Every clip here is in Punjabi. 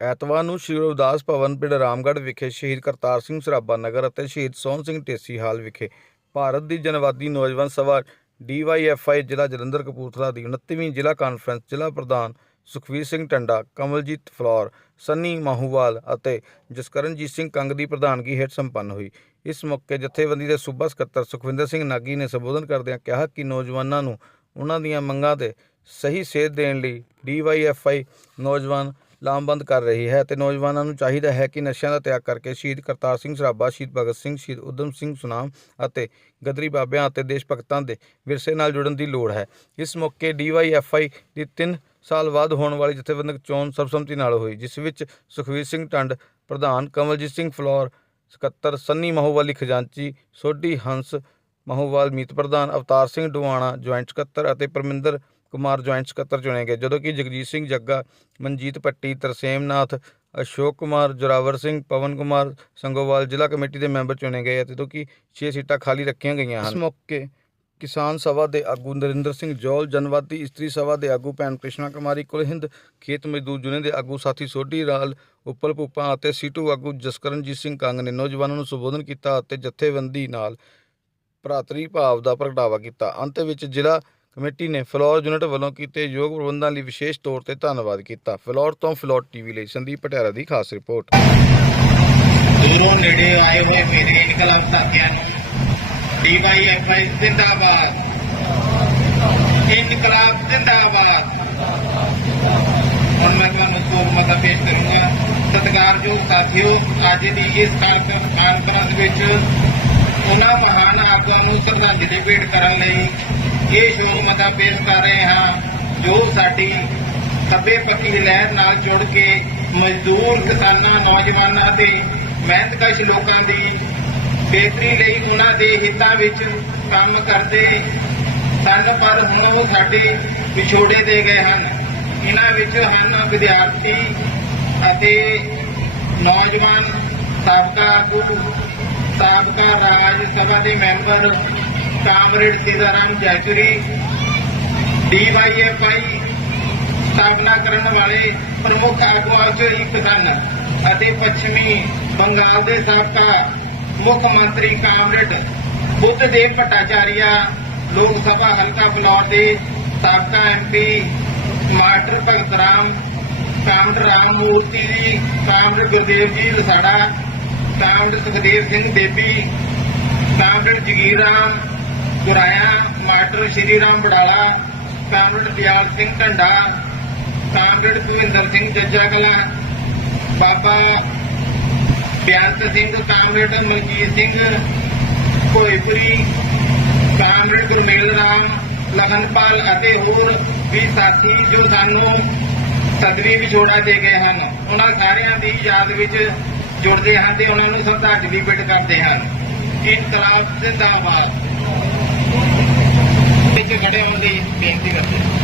ਐਤਵਾਰ ਨੂੰ ਸ਼੍ਰੀ ਰਵਿਦਾਸ ਭਵਨ ਪਿੰਡ ਰਾਮਗੜ੍ਹ ਵਿਖੇ ਸ਼ਹੀਦ ਕਰਤਾਰ ਸਿੰਘ ਸਰਾਭਾ ਨਗਰ ਅਤੇ ਸ਼ਹੀਦ ਸੋਹਣ ਸਿੰਘ ਢੇਸੀ ਹਾਲ ਵਿਖੇ ਭਾਰਤ ਦੀ ਜਨਵਾਦੀ ਨੌਜਵਾਨ ਸਭਾ ਡੀਵਾਈਐਫਆਈ ਜ਼ਿਲ੍ਹਾ ਜਲੰਧਰ ਕਪੂਰਥਲਾ ਦੀ 29ਵੀਂ ਜ਼ਿਲ੍ਹਾ ਕਾਨਫਰੰਸ, ਜ਼ਿਲ੍ਹਾ ਪ੍ਰਧਾਨ ਸੁਖਵੀਰ ਸਿੰਘ ਟੰਡਾ, ਕਮਲਜੀਤ ਫਲੌਰ, ਸੰਨੀ ਮਾਹੂਵਾਲ ਅਤੇ ਜਸਕਰਨਜੀਤ ਸਿੰਘ ਕੰਗ ਦੀ ਪ੍ਰਧਾਨਗੀ ਹੇਠ ਸੰਪੰਨ ਹੋਈ। ਇਸ ਮੌਕੇ ਜਥੇਬੰਦੀ ਦੇ ਸੂਬਾ ਸਕੱਤਰ ਸੁਖਵਿੰਦਰ ਸਿੰਘ ਨਾਗੀ ਨੇ ਸੰਬੋਧਨ ਕਰਦਿਆਂ ਕਿਹਾ ਕਿ ਨੌਜਵਾਨਾਂ ਨੂੰ ਉਹਨਾਂ ਦੀਆਂ ਮੰਗਾਂ ਤੇ ਸਹੀ ਸੇਧ ਦੇਣ ਲਈ ਡੀਵਾਈਐਫਆਈ ਨੌਜਵਾਨ ਲਾਮਬੰਦ ਕਰ ਰਹੀ ਹੈ ਤੇ ਨੌਜਵਾਨਾਂ ਨੂੰ ਚਾਹੀਦਾ ਹੈ ਕਿ ਨਸ਼ਿਆਂ ਦਾ ਤਿਆਗ ਕਰਕੇ ਸ਼ਹੀਦ ਕਰਤਾਰ ਸਿੰਘ ਸਰਾਭਾ, ਸ਼ਹੀਦ ਭਗਤ ਸਿੰਘ, ਸ਼ਹੀਦ ਉਦਮ ਸਿੰਘ ਸੁਨਾਮ ਅਤੇ ਗਦਰੀ ਬਾਬਿਆਂ ਅਤੇ ਦੇਸ਼ ਭਗਤਾਂ ਦੇ ਵਿਰਸੇ ਨਾਲ ਜੁੜਨ ਦੀ ਲੋੜ ਹੈ। ਇਸ ਮੌਕੇ ਡੀਵਾਈਐਫਆਈ ਦੀ 3 ਸਾਲ ਬਾਅਦ ਹੋਣ ਵਾਲੀ ਜਥੇਬੰਦਕ ਚੋਣ ਸਰਬਸੰਮਤੀ ਨਾਲ ਹੋਈ, ਜਿਸ ਵਿੱਚ ਸੁਖਵੀਰ ਸਿੰਘ ਟੰਡ, ਪ੍ਰਧਾਨ ਕਮਲਜੀਤ ਸਿੰਘ ਫਲੌਰ, ਸਕੱਤਰ ਸੰਨੀ ਮਹੋਵਾਲੀ ਖਜ਼ਾਨਚੀ, ਸੋਢੀ ਹੰਸ ਮਹੋਵਾਲ ਮੀਤ ਪ੍ਰਧਾਨ ਅਵਤਾਰ ਸਿੰਘ ਡੁਆਣਾ, ਜੁਆਇੰਟ ਸਕੱਤਰ ਅਤੇ ਪਰਮਿੰਦਰ ਕੁਮਾਰ ਜੁਆਇੰਟ ਸਕੱਤਰ ਚੁਣੇ ਗਏ। ਜਦੋਂ ਕਿ ਜਗਜੀਤ ਸਿੰਘ ਜੱਗਾ, ਮਨਜੀਤ ਪੱਟੀ, ਤਰਸੇਮਨਾਥ, ਅਸ਼ੋਕ ਕੁਮਾਰ, ਜੋਰਾਵਰ ਸਿੰਘ, ਪਵਨ ਕੁਮਾਰ ਸੰਗੋਵਾਲ ਜ਼ਿਲ੍ਹਾ ਕਮੇਟੀ ਦੇ ਮੈਂਬਰ ਚੁਣੇ ਗਏ ਅਤੇ ਜਦੋਂ ਕਿ 6 ਸੀਟਾਂ ਖਾਲੀ ਰੱਖੀਆਂ ਗਈਆਂ ਹਨ। ਇਸ ਮੌਕੇ ਕਿਸਾਨ ਸਭਾ ਦੇ ਆਗੂ ਨਰਿੰਦਰ ਸਿੰਘ ਜੋਲ, ਜਨਵਾਦੀ ਇਸਤਰੀ ਸਭਾ ਦੇ ਆਗੂ ਭੈਣ ਕ੍ਰਿਸ਼ਨਾ ਕੁਮਾਰੀ ਕੁਲਹਿੰਦ ਖੇਤ ਮਜ਼ਦੂਰ ਜੁਨੇ ਦੇ ਆਗੂ ਸਾਥੀ ਸੋਢੀ ਰਾਲ, ਉੱਪਲ ਭੂਪਾ ਅਤੇ ਸੀਟੂ ਆਗੂ ਜਸਕਰਨਜੀਤ ਸਿੰਘ ਕੰਗ ਨੇ ਨੌਜਵਾਨਾਂ ਨੂੰ ਸੰਬੋਧਨ ਕੀਤਾ ਅਤੇ ਜਥੇਬੰਦੀ ਨਾਲ ਭਰਾਤਰੀ ਭਾਵ ਦਾ ਪ੍ਰਗਟਾਵਾ ਕੀਤਾ। ਅੰਤ ਵਿੱਚ ਜ਼ਿਲ੍ਹਾ ਕਮੇਟੀ ਨੇ ਫਲੋਰ ਯੂਨਿਟ ਵੱਲੋਂ ਕੀਤੇ ਯੋਗ ਪ੍ਰਬੰਧਾਂ ਲਈ ਵਿਸ਼ੇਸ਼ ਤੌਰ ਤੇ ਧੰਨਵਾਦ ਕੀਤਾ। ਫਲੋਰ ਤੋਂ ਫਲੋਰ ਟੀਵੀ ਲਈ ਸੰਦੀਪ ਪਟਿਆਲਾ ਦੀ ਖਾਸ ਰਿਪੋਰਟ। ਦੂਰੋਂ ਨੇੜੇ ਆਏ ਹੋਏ ਮੇਰੇ ਇਨਕਲਾਬ ਸਾਥੀਆਂ ਡੀਵਾਈਐਫਆਈ ਜ਼ਿੰਦਾਬਾਦ। ਇਨਕਲਾਬ ਜ਼ਿੰਦਾਬਾਦ। ਹੁਣ ਮੈਂ ਤੁਹਾਨੂੰ ਸੋਰ ਮਤਾ ਪੇਸ਼ ਕਰੂੰਗਾ। ਸਤਿਕਾਰਯੋਗ ਸਾਥੀਓ, ਅੱਜ ਦੀ ਇਸ ਕਾਨਫਰੰਸ ਕਾਨਫਰੰਸ ਵਿੱਚ ਉਹਨਾਂ ਮਹਾਨ ਆਗੂਆਂ ਨੂੰ ਸ਼ਰਧਾਂਜਲੀ ਭੇਟ ਕਰਨ ਲਈ ਇਹ ਸ਼ੋਰ ਮਤਾ ਪੇਸ਼ ਕਰ ਰਹੇ ਹਾਂ, ਜੋ ਸਾਡੀ ਖੱਬੇ ਪੱਕੀ ਲਹਿਰ ਨਾਲ ਜੁੜ ਕੇ ਮਜ਼ਦੂਰ ਕਿਸਾਨਾਂ, ਨੌਜਵਾਨਾਂ ਅਤੇ ਮਿਹਨਤਕਸ਼ ਲੋਕਾਂ ਦੀ ਬਿਹਤਰੀ ਲਈ ਉਹਨਾਂ ਦੇ ਹਿੱਤਾਂ ਵਿੱਚ ਕੰਮ ਕਰਦੇ ਸਨ, ਪਰ ਹੁਣ ਉਹ ਸਾਡੇ ਵਿਛੋੜੇ ਦੇ ਗਏ ਹਨ। ਇਹਨਾਂ ਵਿੱਚ ਹਨ ਵਿਦਿਆਰਥੀ ਅਤੇ ਨੌਜਵਾਨ ਸਾਬਕਾ ਆਗੂ, ਸਾਬਕਾ ਰਾਜ ਸਭਾ ਦੇ member comrade Sitaram Yechury DYFI ਸਥਾਪਨਾ ਕਰਨ ਵਾਲੇ ਪ੍ਰਮੁੱਖ ਆਗੂਆਂ ਚੋਂ ਇੱਕ ਸਨ ਅਤੇ ਪੱਛਮੀ ਬੰਗਾਲ ਦੇ ਸਾਬਕਾ ਮੁੱਖ ਮੰਤਰੀ ਕਾਮਰੇਡ ਬੁੱਧ ਦੇਵ ਭੱਟਾਚਾਰੀਆ ਲੋਕ ਸਭਾ ਹਲਕਾ ਬਲੌਰ ਦੇ ਸਾਬਕਾ MP master Bhagat Ram, comrade Ram Murti ji, comrade Gurdev ji Lasara comrade Sukhdev Singh Debi, comrade Jagir Ram Goraya master Shri Ram Barala comrade Dayal Singh Dhanda, comrade Kuwinder Singh Jajja Kala Baba Beant Singh, comrade Malkit Singh Koipuri comrade Gurmel Ram Lakhanpal ਅਤੇ ਹੋਰ ਵੀ ਸਾਥੀ ਜੋ ਸਾਨੂੰ ਸਦਵੀ ਵਿਛੋੜਾ ਦੇ ਗਏ ਹਨ। ਉਹਨਾਂ ਸਾਰਿਆਂ ਦੀ ਯਾਦ ਵਿੱਚ ਜੁੜਦੇ ਹਨ ਤੇ ਉਹਨਾਂ ਨੂੰ ਸ਼ਰਧਾਂਜਲੀ ਭੇਟ ਕਰਦੇ ਹਨ। ਇਨਕਲਾਬ ਜ਼ਿੰਦਾਬਾਦ ਵਿੱਚ ਖੜੇ ਹੋਣ ਦੀ ਬੇਨਤੀ ਕਰਦੇ ਹਾਂ।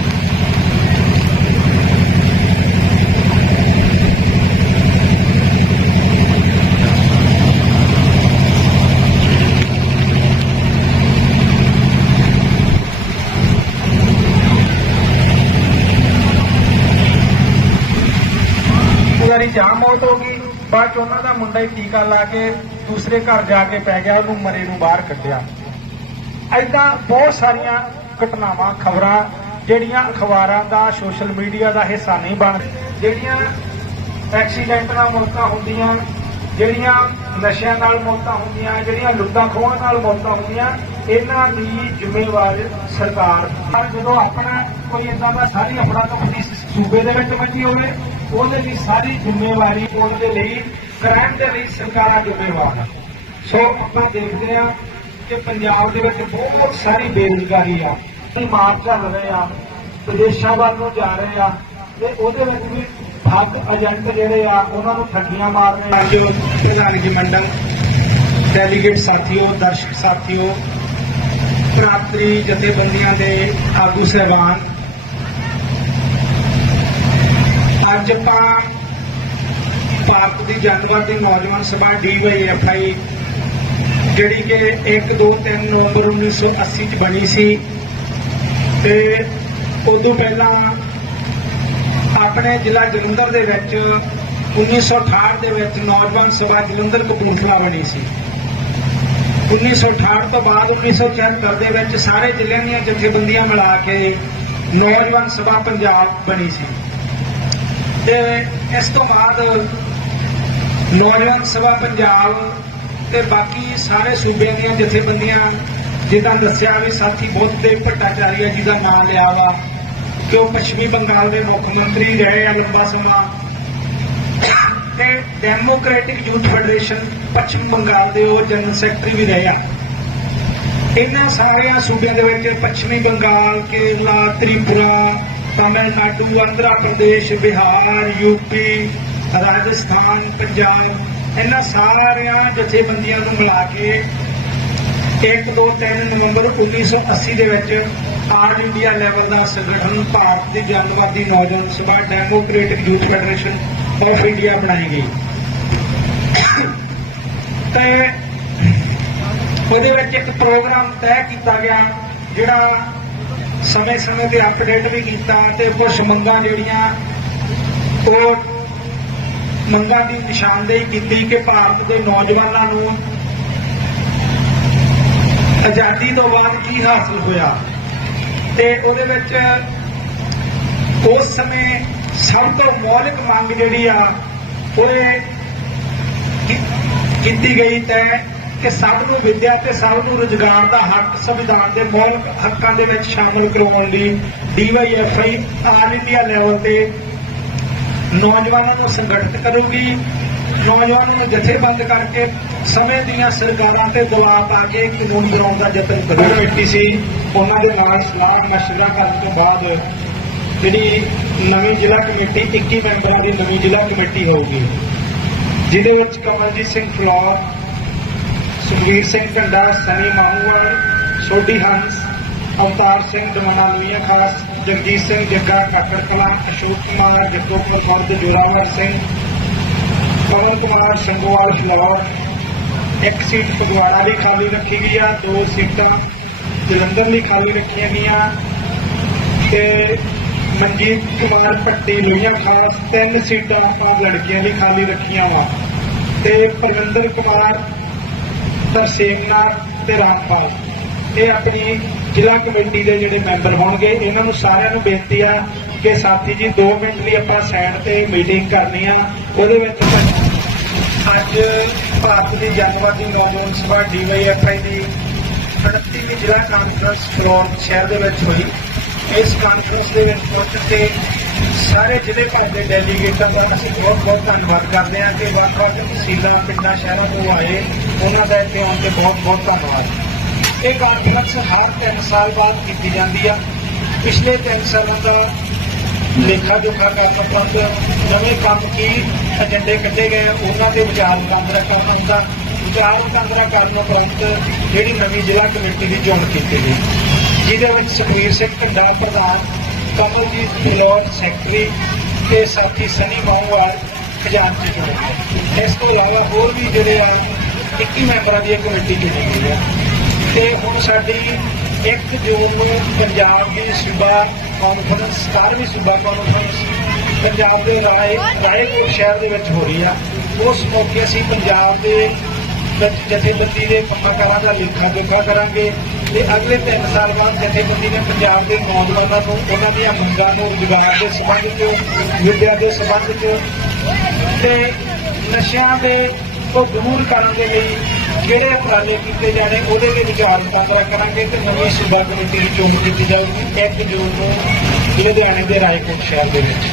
ਵਾਰੀ ਜਾਮ ਮੌਤ ਹੋ ਗਈ, ਬਾਅਦ ਚ ਉਹਨਾਂ ਦਾ ਮੁੰਡਾ ਹੀ ਟੀਕਾ ਲਾ ਕੇ ਦੂਸਰੇ ਘਰ ਜਾ ਕੇ ਪੈ ਗਿਆ, ਉਹਨੂੰ ਮਰੇ ਨੂੰ ਬਾਹਰ ਕੱਢਿਆ। ਐਦਾਂ ਬਹੁਤ ਸਾਰੀਆਂ ਘਟਨਾਵਾਂ, ਖਬਰਾਂ, ਜਿਹੜੀਆਂ ਅਖਬਾਰਾਂ ਦਾ, ਸੋਸ਼ਲ ਮੀਡੀਆ ਦਾ ਹਿੱਸਾ ਨਹੀਂ ਬਣ ਜਿਹੜੀਆਂ ਐਕਸੀਡੈਂਟ ਨਾਲ ਮੌਤਾਂ ਹੁੰਦੀਆਂ, ਜਿਹੜੀਆਂ ਨਸ਼ਿਆਂ ਨਾਲ ਮੌਤਾਂ ਹੁੰਦੀਆਂ, ਜਿਹੜੀਆਂ ਲੁੱਟਾਂ ਖੋਹਣ ਨਾਲ ਮੌਤਾਂ ਹੁੰਦੀਆਂ, ਇਹਨਾਂ ਦੀ ਜ਼ਿੰਮੇਵਾਰ ਸਰਕਾਰ ਪਰ ਜਦੋਂ ਆਪਣਾ ਕੋਈ ਇਦਾਂ ਦਾ ਸਾਰੀ ਅਫੜਾ ਤਫੜੀ ਸੂਬੇ ਦੇ ਵਿੱਚ ਮੱਚੀ ਹੋਵੇ, ਉਹਦੇ ਲਈ ਸਾਰੀ ਜ਼ਿੰਮੇਵਾਰੀ ਉਹਦੇ ਲਈ, ਕ੍ਰਾਈਮ ਦੇ ਲਈ ਸਰਕਾਰਾਂ ਜ਼ਿੰਮੇਵਾਰ ਸੋ ਆਪਾਂ ਦੇਖਦੇ ਹਾਂ ਕਿ ਪੰਜਾਬ ਦੇ ਵਿੱਚ ਬਹੁਤ ਸਾਰੀ ਬੇਰੁਜ਼ਗਾਰੀ ਆ। ਇਹ ਮਾਰ ਚੱਲ ਰਹੇ ਆ, ਵਿਦੇਸ਼ਾਂ ਵੱਲ ਨੂੰ ਜਾ ਰਹੇ ਆ ਤੇ ਉਹਦੇ ਵਿੱਚ ਵੀ ਠੱਗ ਏਜੰਟ ਜਿਹੜੇ ਆ, ਉਹਨਾਂ ਨੂੰ ਠੱਗੀਆਂ ਮਾਰ ਰਹੇ ਆ। ਅੱਜ ਪ੍ਰਧਾਨਗੀ ਮੰਡਲ ਡੈਲੀਗੇਟ ਸਾਥੀਓ, ਦਰਸ਼ਕ ਸਾਥੀਓ, ਪ੍ਰਾਪਤਰੀ ਜਥੇਬੰਦੀਆਂ ਦੇ ਆਗੂ ਸਹਿਬਾਨ, ਅੱਜ ਆਪਾਂ ਭਾਰਤ ਦੀ ਜਨਵਾਦੀ ਨੌਜਵਾਨ ਸਭਾ ਡੀਵਾਈਐਫਆਈ ਜਿਹੜੀ ਕਿ 1 2 3 ਨਵੰਬਰ 1980 ਚ ਬਣੀ ਸੀ। ਤੇ ਉਦੋਂ ਪਹਿਲਾਂ ਆਪਣੇ ਜ਼ਿਲ੍ਹਾ ਜਲੰਧਰ ਦੇ ਵਿੱਚ 1968 ਦੇ ਵਿੱਚ ਨੌਜਵਾਨ ਸਭਾ ਜਲੰਧਰ ਕਪੂਰਥਲਾ ਬਣੀ ਸੀ। 1968 ਤੋਂ ਬਾਅਦ 1974 ਦੇ ਵਿੱਚ ਸਾਰੇ ਜ਼ਿਲ੍ਹਿਆਂ ਦੀਆਂ ਜਥੇਬੰਦੀਆਂ ਮਿਲਾ ਕੇ ਨੌਜਵਾਨ ਸਭਾ ਪੰਜਾਬ ਬਣੀ ਸੀ। ਤੇ ਇਸ ਤੋਂ ਬਾਅਦ ਨੌਜਵਾਨ ਸਭਾ ਪੰਜਾਬ ਤੇ ਬਾਕੀ ਸਾਰੇ ਸੂਬਿਆਂ ਦੀਆਂ ਜਥੇਬੰਦੀਆਂ, ਜਿੱਦਾਂ ਦੱਸਿਆ ਵੀ ਸਾਥੀ ਬੁੱਧ ਦੇਵ ਭੱਟਾਚਾਰੀਆ ਜੀ ਦਾ ਨਾਮ ਲਿਆ ਵਾ, ਕਿ ਉਹ ਪੱਛਮੀ ਬੰਗਾਲ ਦੇ ਮੁੱਖ ਮੰਤਰੀ ਰਹੇ ਆ ਲੰਬਾ ਸਮਾਂ। ਤੇ ਡੈਮੋਕ੍ਰੈਟਿਕ ਯੂਥ ਫੈਡਰੇਸ਼ਨ ਪੱਛਮ ਬੰਗਾਲ ਦੇ ਉਹ ਜਨਰਲ ਸੈਕਟਰੀ ਵੀ ਰਹੇ ਆ। ਇਹਨਾਂ ਸਾਰਿਆਂ ਸੂਬਿਆਂ ਦੇ ਵਿੱਚ ਪੱਛਮੀ ਬੰਗਾਲ, ਕੇਰਲਾ, ਤ੍ਰਿਪੁਰਾ, ਤਮਿਲਨਾਡੂ, ਆਂਧਰਾ ਪ੍ਰਦੇਸ਼, ਬਿਹਾਰ ਯੂਪੀ ਰਾਜਸਥਾਨ, ਪੰਜਾਬ ਇਹਨਾਂ ਸਾਰਿਆਂ ਜਥੇਬੰਦੀਆਂ ਨੂੰ ਮਿਲਾ ਕੇ 1 2 3 ਨਵੰਬਰ 1980 ਦੇ ਵਿੱਚ ਆਲ ਇੰਡੀਆ ਲੈਵਲ ਦਾ ਸੰਗਠਨ ਭਾਰਤ ਦੀ Janwadi Naujawan Sabha democratic youth federation of India ਬਣਾਈ ਗਈ। ਤੇ ਉਹਦੇ ਵਿੱਚ ਇੱਕ ਪ੍ਰੋਗਰਾਮ ਤੈਅ ਕੀਤਾ ਗਿਆ, ਜਿਹੜਾ ਸਮੇਂ-ਸਮੇਂ ਤੇ ਅਪਡੇਟ ਵੀ ਕੀਤਾ ਤੇ ਕੁਝ ਮੰਗਾਂ ਜਿਹੜੀਆਂ ਉਹ ਮੰਗਾਂ ਦੀ ਨਿਸ਼ਾਨਦੇਹੀ ਕੀਤੀ ਕਿ ਭਾਰਤ ਦੇ ਨੌਜਵਾਨਾਂ ਨੂੰ ਆਜ਼ਾਦੀ ਤੋਂ ਬਾਅਦ ਕੀ ਹਾਸਲ ਹੋਇਆ ਤੇ ਉਹਦੇ ਵਿੱਚ ਉਸ ਸਮੇਂ ਸਭ ਤੋਂ ਮੌਲਿਕ ਮੰਗ ਜਿਹੜੀ ਆ, ਉਹਦੇ ਕੀ- ਕੀਤੀ ਗਈ ਤੈ ਕਿ ਸਭ ਨੂੰ ਵਿਦਿਆ ਤੇ ਸਭ ਨੂੰ ਰੁਜ਼ਗਾਰ ਦਾ ਹੱਕ, ਸੰਵਿਧਾਨ ਦੇ ਮੌਲਿਕ ਹੱਕਾਂ ਦੇ ਵਿੱਚ ਸ਼ਾਮਲ ਕਰਵਾਉਣ ਲਈ ਡੀਵਾਈਐਫਆਈ ਆਲ ਇੰਡੀਆ ਲੈਵਲ ਤੇ ਨੌਜਵਾਨਾਂ ਨੂੰ ਸੰਗਠਿਤ ਕਰੂਗੀ। ਨੌਜਵਾਨਾਂ ਨੂੰ ਜਥੇਬੰਦ ਕਰਕੇ ਸਮੇਂ ਦੀਆਂ ਸਰਕਾਰਾਂ ਤੇ ਦਬਾਅ ਪਾ ਕੇ ਕਾਨੂੰਨ ਬਣਾਉਣ ਦਾ ਯਤਨ ਕਰੂ ਕਮੇਟੀ ਸੀ। ਉਹਨਾਂ ਦੇ ਨਾਲ ਸਲਾਹ ਮਸ਼ਵਰਾ ਕਰਨ ਤੋਂ ਬਾਅਦ ਜਿਹੜੀ ਨਵੀਂ ਜ਼ਿਲ੍ਹਾ ਕਮੇਟੀ 21 ਮੈਂਬਰਾਂ ਦੀ ਨਵੀਂ ਜ਼ਿਲ੍ਹਾ ਕਮੇਟੀ ਹੋਊਗੀ। ਜਿਹਦੇ ਵਿੱਚ ਕਮਲਜੀਤ ਸਿੰਘ ਫਲੌਰ ਸੁਖਵੀਰ ਸਿੰਘ ਢੰਡਾ, ਸਨੀ ਮਾਨੂਆਲ ਸੋਢੀ ਹੰਸ, ਅਵਤਾਰ ਸਿੰਘ ਦਮਨਾ ਮੀਆਂ ਖਾਸ। ਜਗਜੀਤ ਸਿੰਘ ਜੱਗਾ, ਕਾਕੜ ਕਲਾਂ, ਅਸ਼ੋਕ ਕੁਮਾਰ ਜਗਦੋਪੁਰ ਖੁਰਦ ਜੋਰਾਵਰ ਸਿੰਘ ਕਮਲ ਕੁਮਾਰ, ਸੰਗੋਵਾਲ ਫਲੌਰ ਇੱਕ ਸੀਟ ਫਗਵਾੜਾ ਲਈ ਖਾਲੀ ਰੱਖੀ ਗਈ ਆ, ਦੋ ਸੀਟਾਂ ਜਲੰਧਰ ਲਈ ਖਾਲੀ ਰੱਖੀਆਂ ਗਈਆਂ। ਤੇ ਮਨਜੀਤ ਕੁਮਾਰ ਪੱਟੀ ਲੋਹੀਆਂ ਖਾਸ, ਤਿੰਨ ਸੀਟਾਂ ਆਪਾਂ ਲੜਕੀਆਂ ਲਈ ਖਾਲੀ ਰੱਖੀਆਂ ਵਾ। ਤੇ ਪਰਵਿੰਦਰ ਕੁਮਾਰ ਤਰਸੇਮਨਾਥ ਤੇ ਰਾਮਪਾਲ। ਇਹ ਆਪਣੀ ਜ਼ਿਲ੍ਹਾ ਕਮੇਟੀ ਦੇ ਜਿਹੜੇ ਮੈਂਬਰ ਹੋਣਗੇ, ਇਹਨਾਂ ਨੂੰ ਸਾਰਿਆਂ ਨੂੰ ਬੇਨਤੀ ਆ ਕਿ ਸਾਥੀ ਜੀ 2 ਮਿੰਟ ਲਈ ਆਪਾਂ ਸਾਈਡ ਤੇ ਮੀਟਿੰਗ ਕਰਨੀ ਆ। ਉਹਦੇ ਵਿੱਚ ਅੱਜ ਭਾਰਤ ਦੀ ਜਨਵਾਦੀ ਨੌਜਵਾਨ ਸਭਾ ਡੀਵਾਈਐਫਆਈ ਦੀ 38ਵੀਂ ਜ਼ਿਲ੍ਹਾ ਕਾਨਫਰੰਸ ਫਲੋਰ ਸ਼ਹਿਰ ਦੇ ਵਿੱਚ ਹੋਈ। ਇਸ ਕਾਨਫਰੰਸ ਦੇ ਵਿੱਚ ਪਹੁੰਚ ਕੇ ਸਾਰੇ ਜ਼ਿਲ੍ਹੇ ਭਰ ਦੇ ਡੈਲੀਗੇਟਾਂ ਦਾ ਅਸੀਂ ਬਹੁਤ ਬਹੁਤ ਧੰਨਵਾਦ ਕਰਦੇ ਹਾਂ ਕਿ ਵੱਖ-ਵੱਖ ਤਹਿਸੀਲਾਂ, ਪਿੰਡਾਂ, ਸ਼ਹਿਰਾਂ ਤੋਂ ਆਏ। ਉਹਨਾਂ ਦਾ ਇੱਥੇ ਆਉਣ ਤੇ ਬਹੁਤ ਬਹੁਤ ਧੰਨਵਾਦ। ਇਹ ਕਾਨਫਰੰਸ ਹਰ 3 ਸਾਲ ਬਾਅਦ ਕੀਤੀ ਜਾਂਦੀ ਆ। ਪਿਛਲੇ 3 ਸਾਲਾਂ ਦਾ ਲੇਖਾ ਜੋਖਾ ਕਰਨ ਉਪਰੰਤ ਨਵੇਂ ਕੰਮ ਕੀ ਏਜੰਡੇ ਕੱਢੇ ਗਏ ਉਹਨਾਂ ਦੇ ਵਿਚਾਰ ਵਟਾਂਦਰਾ ਕਰਨਾ ਹੁੰਦਾ। ਵਿਚਾਰ ਵਟਾਂਦਰਾ ਕਰਨ ਉਪਰੰਤ ਜਿਹੜੀ ਨਵੀਂ ਜ਼ਿਲ੍ਹਾ ਕਮੇਟੀ ਦੀ ਚੋਣ ਕੀਤੀ ਗਈ। ਜਿਹਦੇ ਵਿੱਚ ਸੁਖਵੀਰ ਸਿੰਘ ਢੰਡਾ ਪ੍ਰਧਾਨ, ਕਮਲਜੀਤ ਫਿਲੌਰ ਸੈਕਟਰੀ ਤੇ ਸਾਥੀ ਸਨੀ ਮਾਹੂਵਾਲ ਖਜ਼ਾਨਚੀ ਚੁਣੇ ਗਏ ਇਸ ਤੋਂ ਇਲਾਵਾ ਹੋਰ ਵੀ ਜਿਹੜੇ ਆ 21 ਮੈਂਬਰਾਂ ਦੀ ਇਹ ਕਮੇਟੀ ਚੁਣੀ ਗਈ ਹੈ ਤੇ ਹੁਣ ਸਾਡੀ 1 ਜੂਨ ਨੂੰ ਪੰਜਾਬ ਦੀ ਸੂਬਾ ਕਾਨਫਰੰਸ 17ਵੀਂ ਸੂਬਾ ਕਾਨਫਰੰਸ ਪੰਜਾਬ ਦੇ ਰਾਏ, ਰਾਏਪੁਰ ਸ਼ਹਿਰ ਦੇ ਵਿੱਚ ਹੋ ਰਹੀ ਆ। ਉਸ ਮੌਕੇ ਅਸੀਂ ਪੰਜਾਬ ਦੇ ਵਿੱਚ ਜਥੇਬੰਦੀ ਦੇ ਕੰਮਕਾਰਾਂ ਦਾ ਲੇਖਾ ਜੋਖਾ ਕਰਾਂਗੇ ਤੇ ਅਗਲੇ 3 ਸਾਲ ਬਾਅਦ ਜਥੇਬੰਦੀ ਨੇ ਪੰਜਾਬ ਦੇ ਨੌਜਵਾਨਾਂ ਨੂੰ, ਉਹਨਾਂ ਦੀਆਂ ਮੰਗਾਂ ਨੂੰ ਰੁਜ਼ਗਾਰ ਦੇ ਸੰਬੰਧ 'ਚ, ਵਿੱਦਿਆ ਦੇ ਸੰਬੰਧ 'ਚ ਤੇ ਨਸ਼ਿਆਂ ਦੇ ਤੋਂ ਦੂਰ ਕਰਨ ਦੇ ਲਈ ਕਿਹੜੇ ਉਪਰਾਲੇ ਕੀਤੇ ਜਾਣੇ ਉਹਦੇ ਦੇ ਵਿਚਾਰ ਵਟਾਂਦਰਾ ਕਰਾਂਗੇ ਤੇ ਨਵੀਂ ਸੂਬਾ ਕਮੇਟੀ ਦੀ ਚੋਣ ਕੀਤੀ ਜਾਊਗੀ 1 ਜੂਨ ਨੂੰ ਲੁਧਿਆਣੇ ਦੇ ਰਾਏਕੋਟ ਸ਼ਹਿਰ ਦੇ ਵਿੱਚ।